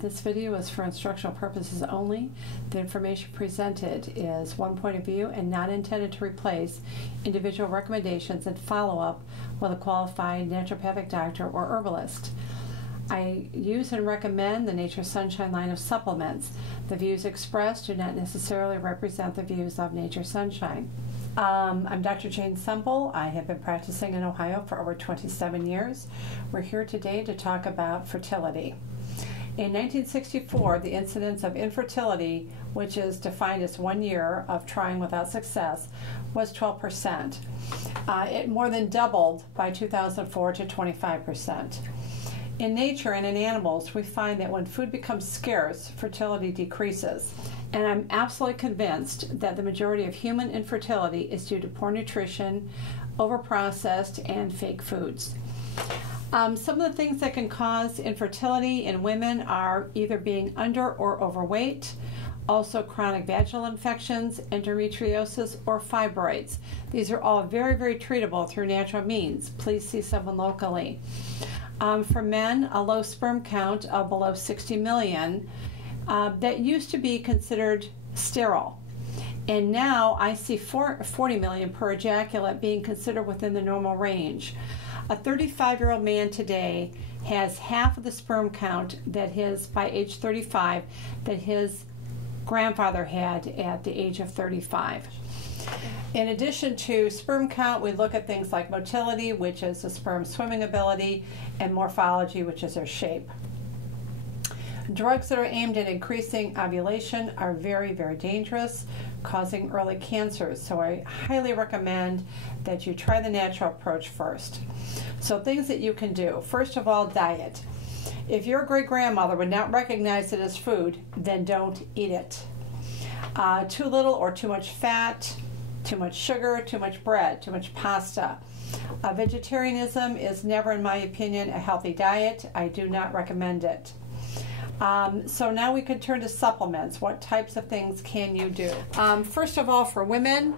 This video is for instructional purposes only. The information presented is one point of view and not intended to replace individual recommendations and follow-up with a qualified naturopathic doctor or herbalist. I use and recommend the Nature Sunshine line of supplements. The views expressed do not necessarily represent the views of Nature Sunshine. I'm Dr. Jane Semple. I have been practicing in Ohio for over 27 years. We're here today to talk about fertility. In 1964, the incidence of infertility, which is defined as 1 year of trying without success, was 12%. It more than doubled by 2004 to 25%. In nature and in animals, we find that when food becomes scarce, fertility decreases. And I'm absolutely convinced that the majority of human infertility is due to poor nutrition, overprocessed, and fake foods. Some of the things that can cause infertility in women are either being under or overweight, also chronic vaginal infections, endometriosis, or fibroids. These are all very, very treatable through natural means. Please see someone locally. For men, a low sperm count of below 60 million, that used to be considered sterile. And now I see 40 million per ejaculate being considered within the normal range. A 35-year-old man today has half of the sperm count that by age 35, that his grandfather had at the age of 35. In addition to sperm count, we look at things like motility, which is the sperm swimming ability, and morphology, which is their shape. Drugs that are aimed at increasing ovulation are very, very dangerous, causing early cancers. So I highly recommend that you try the natural approach first. So things that you can do. First of all, diet. If your great-grandmother would not recognize it as food, then don't eat it. Too little or too much fat, too much sugar, too much bread, too much pasta. Vegetarianism is never, in my opinion, a healthy diet. I do not recommend it. So now we could turn to supplements. What types of things can you do? First of all, for women,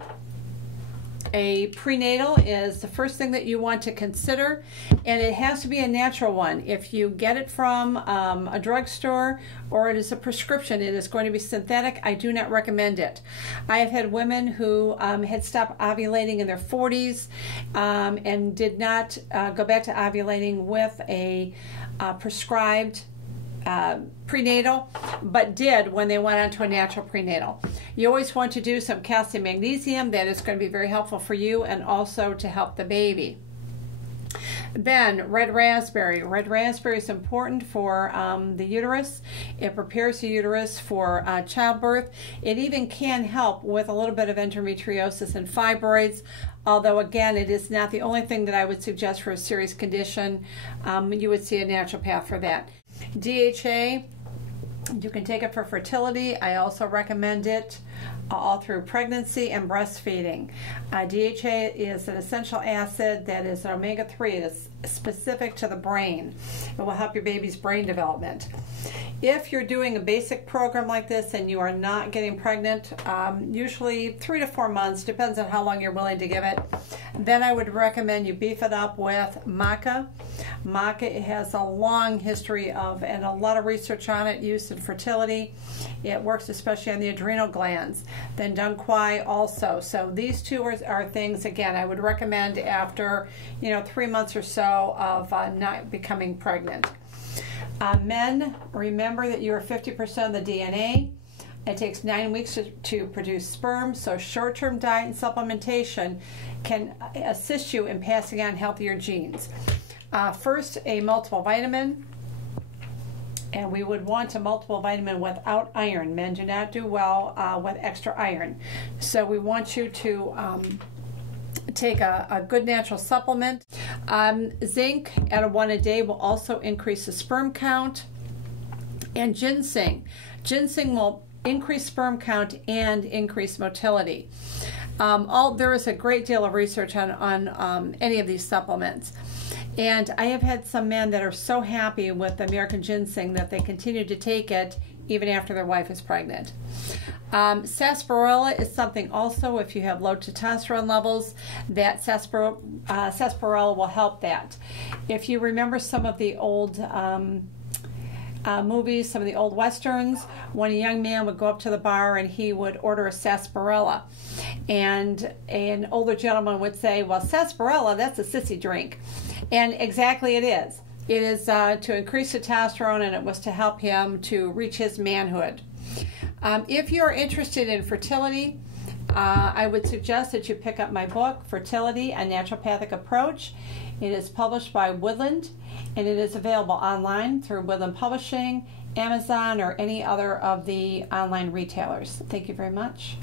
a prenatal is the first thing that you want to consider, and it has to be a natural one. If you get it from a drugstore or it is a prescription, it is going to be synthetic. I do not recommend it. I have had women who had stopped ovulating in their 40s and did not go back to ovulating with a prescribed prenatal, but did when they went on to a natural prenatal. You always want to do some calcium magnesium. That is going to be very helpful for you and also to help the baby. Then red raspberry. Red raspberry is important for the uterus. It prepares the uterus for childbirth. It even can help with a little bit of endometriosis and fibroids, although again, it is not the only thing that I would suggest for a serious condition. You would see a naturopath for that. DHA, you can take it for fertility. I also recommend it all through pregnancy and breastfeeding. DHA is an essential acid that is an omega-3. It is specific to the brain. It will help your baby's brain development. If you're doing a basic program like this and you are not getting pregnant, usually 3 to 4 months, depends on how long you're willing to give it, then I would recommend you beef it up with maca. Maca has a long history of, and a lot of research on it, used in fertility. It works especially on the adrenal glands. Then dong quai also. So these two are things, again, I would recommend after 3 months or so of not becoming pregnant. Men, remember that you are 50% of the DNA. It takes 9 weeks to produce sperm, so short-term diet and supplementation can assist you in passing on healthier genes. First, a multiple vitamin, and we would want a multiple vitamin without iron. Men do not do well with extra iron. So we want you to take a good natural supplement. Zinc at 1 a day will also increase the sperm count. And ginseng. Ginseng will increase sperm count and increase motility. There is a great deal of research on any of these supplements. And I have had some men that are so happy with the American ginseng that they continue to take it even after their wife is pregnant. Sarsaparilla is something also, if you have low testosterone levels, that sarsaparilla will help that. If you remember some of the old movies, some of the old westerns, when a young man would go up to the bar and he would order a sarsaparilla. And an older gentleman would say, well, sarsaparilla, that's a sissy drink. And exactly it is. It is to increase testosterone, and it was to help him to reach his manhood. If you're interested in fertility, I would suggest that you pick up my book, Fertility, A Naturopathic Approach. It is published by Woodland, and it is available online through Woodland Publishing, Amazon, or any other of the online retailers. Thank you very much.